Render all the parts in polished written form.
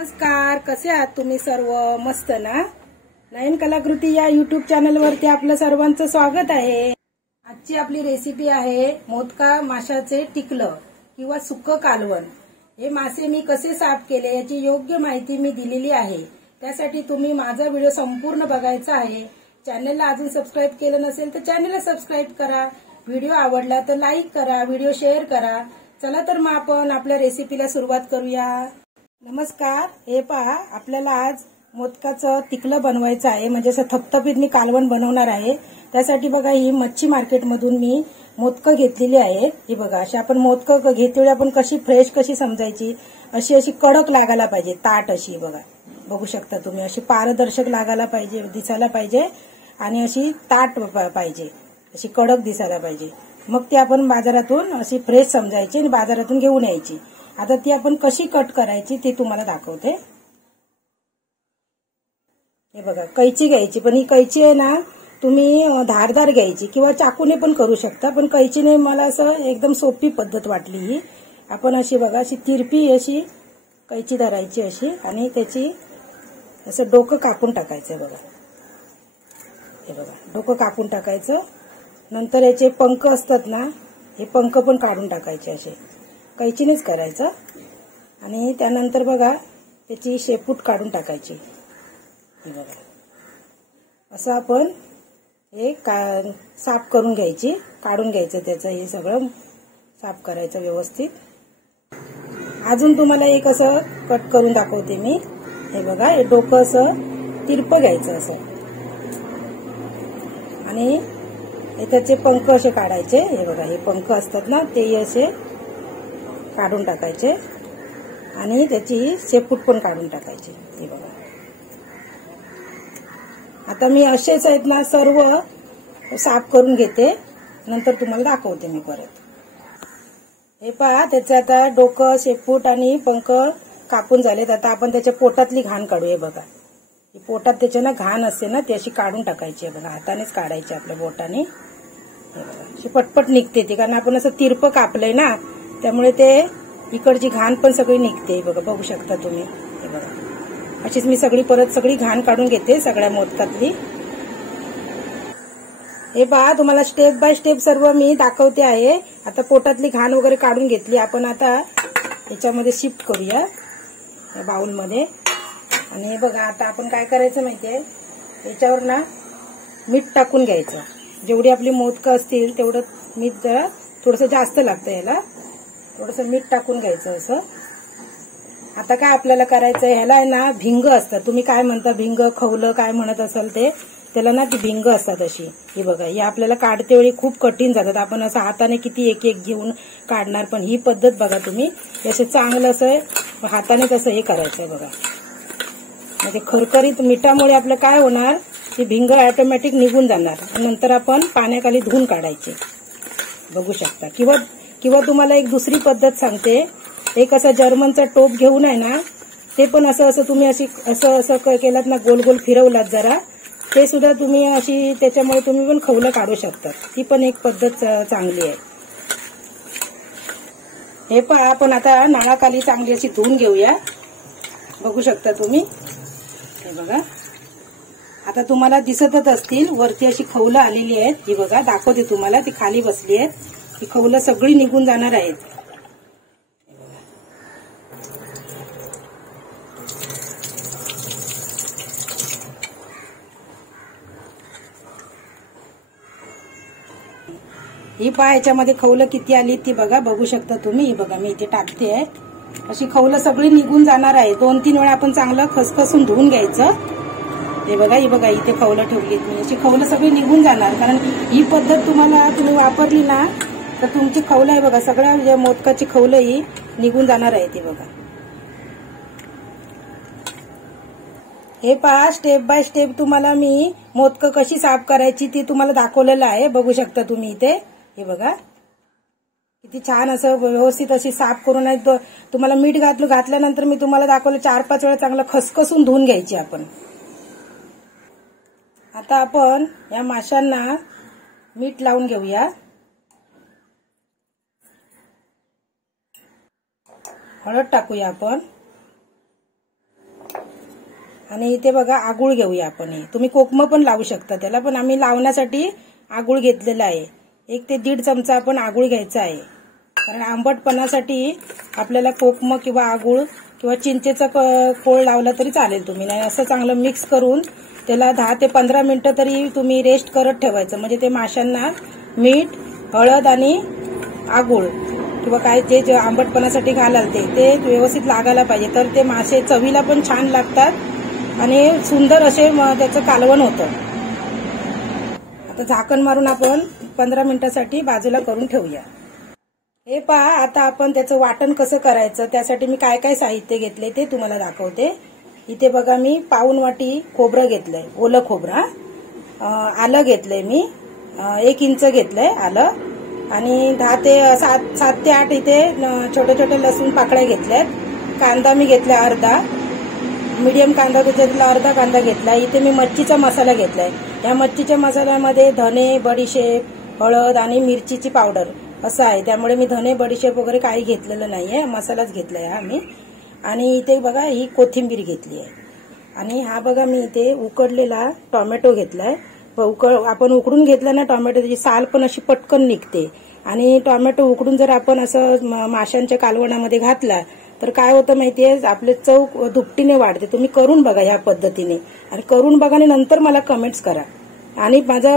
नमस्कार, कसे आहात तुम्ही सर्व? मस्त ना? नयन कलाकृती या युट्यूब चॅनल वरती आपलं सर्वांचं स्वागत आहे। आजची आपली रेसिपी आहे मोदका माशाचे टिकलं किंवा सुक्क कालवण। हे मासे मी कसे साफ केले याची योग्य माहिती मी दिलेली आहे। त्यासाठी तुम्ही माझा व्हिडिओ संपूर्ण बघायचा आहे। चॅनलला अजून सबस्क्राईब केलं नसेल तर चॅनलला सबस्क्राईब करा। व्हिडिओ आवडला तर लाईक करा, व्हिडिओ शेअर करा। चला तर मग आपण आपल्या रेसिपीला सुरुवात करूया। नमस्कार, हे पहा आपल्याला आज मोदकाचं टिकलं बनवायचं आहे, म्हणजे असं थपथपीत मी कालवण बनवणार आहे। त्यासाठी बघा ही मच्छी मार्केटमधून मी मोदकं घेतलेली आहेत। ही बघा अशी आपण मोदकं घेतलेली आपण कशी फ्रेश कशी समजायची, अशी कडक लागायला पाहिजे, ताट अशी बघा बघू शकता तुम्ही, अशी पारदर्शक लागायला पाहिजे, दिसायला पाहिजे आणि अशी ताट पाहिजे, अशी कडक दिसायला पाहिजे। मग ती आपण बाजारातून अशी फ्रेश समजायची आणि बाजारातून घेऊन यायची। आता ती आपण कशी कट करायची ते तुम्हाला दाखवते। हे बघा कैची घ्यायची, पण ही कैची आहे ना तुम्ही धारदार घ्यायची किंवा चाकूने पण करू शकता, पण कैचीने मला असं एकदम सोपी पद्धत वाटली ही। आपण अशी बघा अशी तिरपी अशी कैची धरायची अशी आणि त्याची असं डोकं कापून टाकायचं बघा। हे बघा डोकं कापून टाकायचं, नंतर याचे पंख असतात ना, हे पंख पण काढून टाकायचे, असे कैचीनेच करायचं। आणि त्यानंतर बघा त्याची शेपूट काढून टाकायची। हे बघा असं आपण हे साफ करून घ्यायची, काढून घ्यायचं त्याचं हे सगळं साफ करायचं व्यवस्थित। अजून तुम्हाला एक असं कट करून दाखवते मी। हे बघा हे डोकं असं तिरपं घ्यायचं असं आणि त्याचे पंख असे काढायचे। हे बघा हे पंख असतात ना ते असे काढून टाकायचे आणि त्याची शेपूट पण काढून टाकायची। हे बघा आता मी असेच आहेत ना सर्व साफ करून घेते, नंतर तुम्हाला दाखवते मी परत। हे पहा त्याचे आता डोकं शेपूट आणि पंख कापून झालेत। आता आपण त्याच्या पोटातली घाण काढू। हे बघा पोटात त्याच्या ना घाण असते ना ती अशी काढून टाकायची। बघा हातानेच काढायची आपल्या बोटाने। हे बघा अशी पटपट निघते ती, कारण आपण असं तिरपं कापलंय ना त्यामुळे ते इकडची घाण पण सगळी निघते। बघा बघू शकता तुम्ही। हे बघा अशीच मी सगळी घाण काढून घेते सगळ्या मोदकातली। हे पहा तुम्हाला स्टेप बाय स्टेप सर्व मी दाखवते आहे। आता पोटातली घाण वगैरे काढून घेतली आपण, आता याच्यामध्ये शिफ्ट करूया या बाउलमध्ये। आणि बघा आता आपण काय करायचं माहितीये, याच्यावर ना मीठ टाकून घ्यायचं। जेवढी आपली मोदकं असतील तेवढं मीठ जरा थोडंसं जास्त लागतं याला, थोडंसं मीठ टाकून घ्यायचं असं। आता काय आपल्याला करायचं, ह्याला आहे ना भिंग असतात, तुम्ही काय म्हणता भिंग खवलं काय म्हणत असाल ते, त्याला ना ती भिंग असतात अशी। ही बघा ही आपल्याला काढते वेळी खूप कठीण जातात, आपण असं हाताने किती एक एक घेऊन काढणार, पण ही पद्धत बघा तुम्ही जसं चांगलं असं हाताने तसं हे करायचंय बघा। म्हणजे खरखरीत मिठामुळे आपलं काय होणार, ती भिंग ऑटोमॅटिक निघून जाणार। नंतर आपण पाण्याखाली धुवून काढायचे बघू शकता। किंवा तुम्हाला एक दुसरी पद्धत सांगते, एक असं जर्मनचा टोप घेऊन आहे ना ते पण असं तुम्ही असं केलात ना, गोल गोल फिरवलात जरा, ते सुद्धा तुम्ही अशी त्याच्यामुळे तुम्ही पण खवलं काढू शकता। ती पण एक पद्धत चांगली आहे। हे पण आपण आता नळाखाली चांगली अशी धुवून घेऊया, बघू शकता तुम्ही। हे बघा आता तुम्हाला दिसतच असतील वरती अशी खवलं आलेली आहेत। ही बघा दाखवते तुम्हाला, ती खाली बसली आहेत, ही खवलं सगळी निघून जाणार आहेत। ही पहा याच्यामध्ये खवलं किती आली ती बघा, बघू शकता तुम्ही। ही बघा मी इथे टाकते आहे, अशी खवलं सगळी निघून जाणार आहे। 2-3 वेळा आपण चांगलं खसखसून धुवून घ्यायचं। हे बघा ही बघा इथे खवलं ठेवलीत मी, अशी खवलं सगळी निघून जाणार, कारण ही पद्धत तुम्ही वापरली ना तर तुमची खवलं आहे बघा सगळ्या मोदकाची खवलं ही निघून जाणार आहे ती बघा। हे पहा स्टेप बाय स्टेप तुम्हाला मी मोदकं कशी साफ करायची ती तुम्हाला दाखवलेलं आहे, बघू शकता तुम्ही इथे। हे बघा किती छान असं व्यवस्थित अशी साफ करून आहे। तुम्हाला मीठ घातल्यानंतर मी तुम्हाला दाखवलं 4-5 वेळा चांगलं खसखसून धुवून घ्यायची आपण। आता आपण या माशांना मीठ लावून घेऊया। हळद टाकूया आपण, आणि इथे बघा आगूळ घेऊया आपण. तुम्ही कोकम पण लावू शकता त्याला, पण आम्ही लावण्यासाठी आगूळ घेतलेला आहे. 1 ते 1.5 चमचा आपण आगूळ घ्यायचा आहे. कारण आंबटपणासाठी आपल्याला कोकम किंवा आगूळ किंवा चिंचेचा कोळ लावला तरी चालेल. तुम्ही नाही असं चांगलं मिक्स करून त्याला 10 ते 15 मिनिटं तरी तुम्ही रेस्ट करत ठेवायचं. म्हणजे ते माशांना मीठ, हळद आणि आगूळ किंवा काय जे आंबटपणासाठी घालाल ते व्यवस्थित लागायला पाहिजे. तर ते मासे चवीला पण छान लागतात आणि सुंदर असे त्याचं कालवण होतं. आता झाकण मारून आपण 15 मिनिटासाठी बाजूला करून ठेवूया. हे पहा, आता आपण त्याचं वाटण कसं करायचं त्यासाठी मी काय काय साहित्य घेतले ते तुम्हाला दाखवते. इथे बघा मी पाऊण वाटी खोबरं घेतलंय, ओलं खोबरं. आलं घेतलंय मी 1 इंच घेतलंय आलं. आणि 7 ते 8 इथे छोटे छोटे लसूण पाकळ्या घेतल्यात. कांदा मी घेतला अर्धा, मीडियम कांदा त्याच्यातला अर्धा कांदा घेतला. इथे मी मच्छीचा मसाला घेतलाय. या मच्छीच्या मसाल्यामध्ये धने, बडीशेप, हळद आणि मिरचीची पावडर असं आहे. त्यामुळे मी धने, बडीशेप वगैरे काही घेतलेलं नाहीये, मसालाच घेतलाय हा मी. आणि इथे बघा ही कोथिंबीर घेतली आहे. आणि हा बघा मी इथे उकडलेला टोमॅटो घेतलाय. आपण उकडून घेतला ना टोमॅटो, त्याची साल पण अशी पटकन निघते. आणि टोमॅटो उकडून जर आपण असं माशांच्या कालवणामध्ये घातला तर काय होतं माहितीये, आपले चव दुपटीने वाढते. तुम्ही करून बघा ह्या पद्धतीने, आणि करून बघा आणि नंतर मला कमेंट्स करा. आणि माझा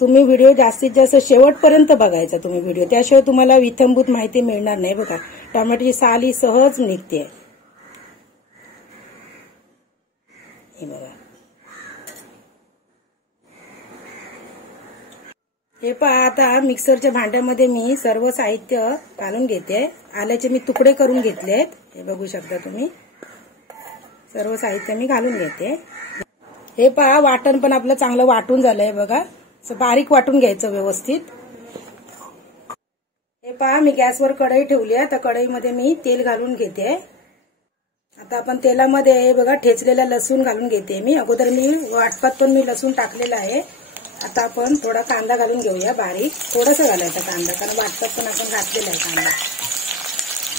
तुम्ही व्हिडिओ जास्तीत जास्त शेवटपर्यंत बघायचा तुम्ही व्हिडिओ, त्याशिवाय तुम्हाला इत्थंभूत माहिती मिळणार नाही. बघा टोमॅटोची साल ही सहज निघते. हे बघा, हे पहा. आता मिक्सरच्या भांड्यामध्ये मी सर्व साहित्य घालून घेते. आल्याचे मी तुकडे करून घेतलेत, हे बघू शकता तुम्ही. सर्व साहित्य मी घालून घेते. हे पहा, वाटण पण आपलं चांगलं वाटून झालंय बघा. असं बारीक वाटून घ्यायचं व्यवस्थित. हे पहा, मी गॅसवर कढई ठेवली आहे. तर कढईमध्ये मी तेल घालून घेते. आता आपण तेलामध्ये हे बघा ठेचलेला लसूण घालून घेते मी. अगोदर मी वाटपात पण मी लसूण टाकलेला आहे. आता आपण थोडा कांदा घालून घेऊया बारीक. थोडासा घालायचा कांदा, कारण वाटपात पण आपण घातलेला आहे कांदा.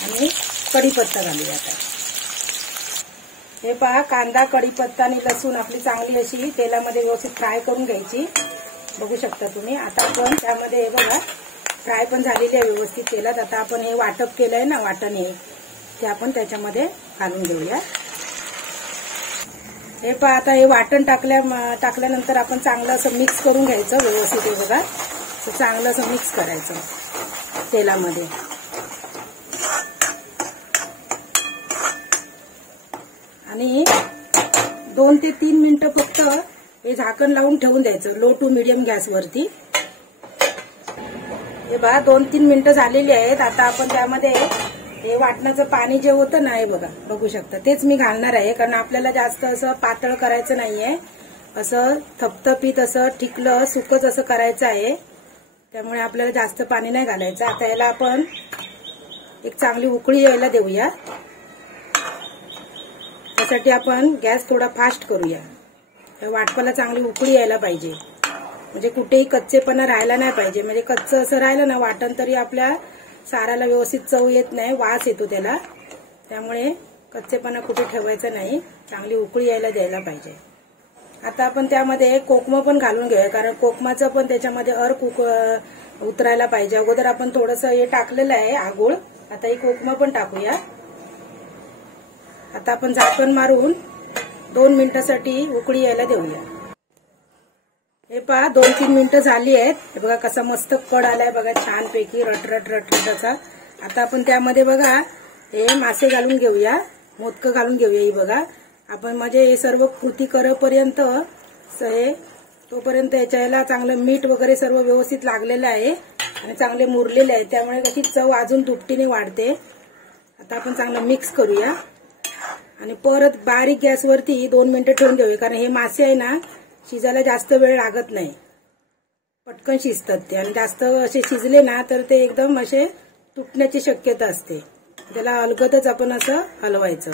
आणि कढीपत्ता घालूया आता. हे पहा, कांदा, कढीपत्ता आणि लसूण आपली चांगली अशी तेलामध्ये व्यवस्थित फ्राय करून घ्यायची. बघू शकता तुम्ही. आता आपण त्यामध्ये हे बघा फ्राय पण झालेली आहे व्यवस्थित तेलात. आता आपण हे वाटप केलंय ना वाटण, ते आपण त्याच्यामध्ये घालून घेऊया. हे पहा, आता हे वाटण टाकल्यानंतर आपण चांगलं असं मिक्स करून घ्यायचं व्यवस्थित. हे बघा चांगलं असं मिक्स करायचं तेलामध्ये. आणि 2 ते 3 मिनिटं फक्त हे झाकण लावून ठेवून द्यायचं लो टू मीडियम गॅसवरती. हे बघा 2-3 मिनिटं झालेली आहेत. आता आपण त्यामध्ये हे वाटणाचं पाणी जे होतं ना, हे बघा बघू शकता, तेच मी घालणार आहे. कारण आपल्याला जास्त असं पातळ करायचं नाहीये, असं थपथपीत असं ठिकलं सुकच असं करायचं आहे. त्यामुळे आपल्याला जास्त पाणी नाही घालायचं. आता याला आपण एक चांगली उकळी यायला देऊया. त्यासाठी आपण गॅस थोडा फास्ट करूया. या वाटपाला चांगली उकळी यायला पाहिजे, म्हणजे कुठेही कच्चेपणा राहायला नाही पाहिजे. म्हणजे कच्चं असं राहिलं ना वाटण तरी आपल्या साराला व्यवस्थित चव येत नाही, वास येतो त्याला. त्यामुळे कच्चेपणा कुठे ठेवायचा नाही, चांगली उकळी यायला द्यायला पाहिजे. आता आपण त्यामध्ये कोकम पण घालून घेऊया, कारण कोकमाचं पण त्याच्यामध्ये अर्क उतरायला पाहिजे. अगोदर आपण थोडंसं हे टाकलेलं आहे आगूळ. आता ही कोकम पण टाकूया. आता आपण झाकण मारून 2 मिनिटासाठी उकळी यायला देऊया. हे पहा 2-3 मिनिटं झाली आहेत. हे बघा कसा मस्त कड आलाय बघा, छानपैकी रटरट असा. आता आपण त्यामध्ये बघा हे मासे घालून घेऊया, मोदकं घालून घेऊया. ही बघा आपण म्हणजे हे सर्व कृती करेपर्यंत तोपर्यंत याच्याला चांगलं मीठ वगैरे सर्व व्यवस्थित लागलेलं आहे आणि चांगले मुरलेले आहे. त्यामुळे कशी चव अजून दुपटीने वाढते. आता आपण चांगलं मिक्स करूया आणि परत बारीक गॅसवरती 2 मिनिटं ठेवून देऊया. कारण हे मासे आहे ना शिजायला जास्त वेळ लागत नाही, पटकन शिजतात ते. आणि जास्त असे शिजले ना तर ते एकदम असे तुटण्याची शक्यता असते. त्याला अलगदच आपण असं हलवायचं.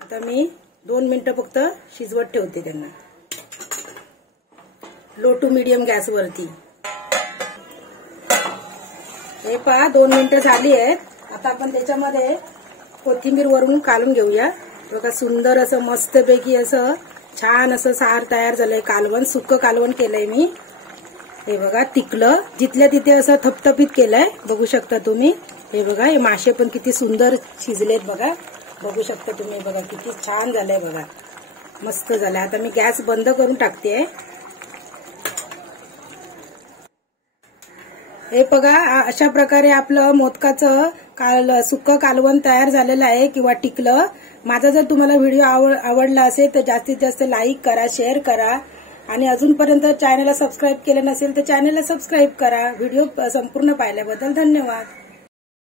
आता मी 2 मिनिटं फक्त शिजवत ठेवते त्यांना लो टू मीडियम गॅसवरती. हे पहा 2 मिनिटं झाली आहेत. आता आपण त्याच्यामध्ये कोथिंबीर वरून काढून घेऊया. बघा सुंदर असं मस्तपैकी असं छान असं सार तयार झालंय. कालवण सुक्क कालवण केलंय मी. हे बघा तिकलं जिथल्या तिथे असं थपथपीत केलंय बघू शकता तुम्ही. हे बघा हे मासे पण किती सुंदर शिजलेत बघा. बघू शकता तुम्ही. बघा किती छान झालंय बघा. मस्त झालंय. आता मी गॅस बंद करून टाकते. हे बघा अशा प्रकारे आपलं मोदकाचं सुक्क कालवण तयार झालेलं आहे किंवा टिकलं. माझा जर तुम्हाला व्हिडिओ आवडला असेल तर जास्तीत जास्त लाईक करा, शेअर करा आणि अजूनपर्यंत चॅनलला सबस्क्राईब केलं नसेल तर चॅनलला सबस्क्राईब करा. व्हिडिओ संपूर्ण पाहिल्याबद्दल धन्यवाद.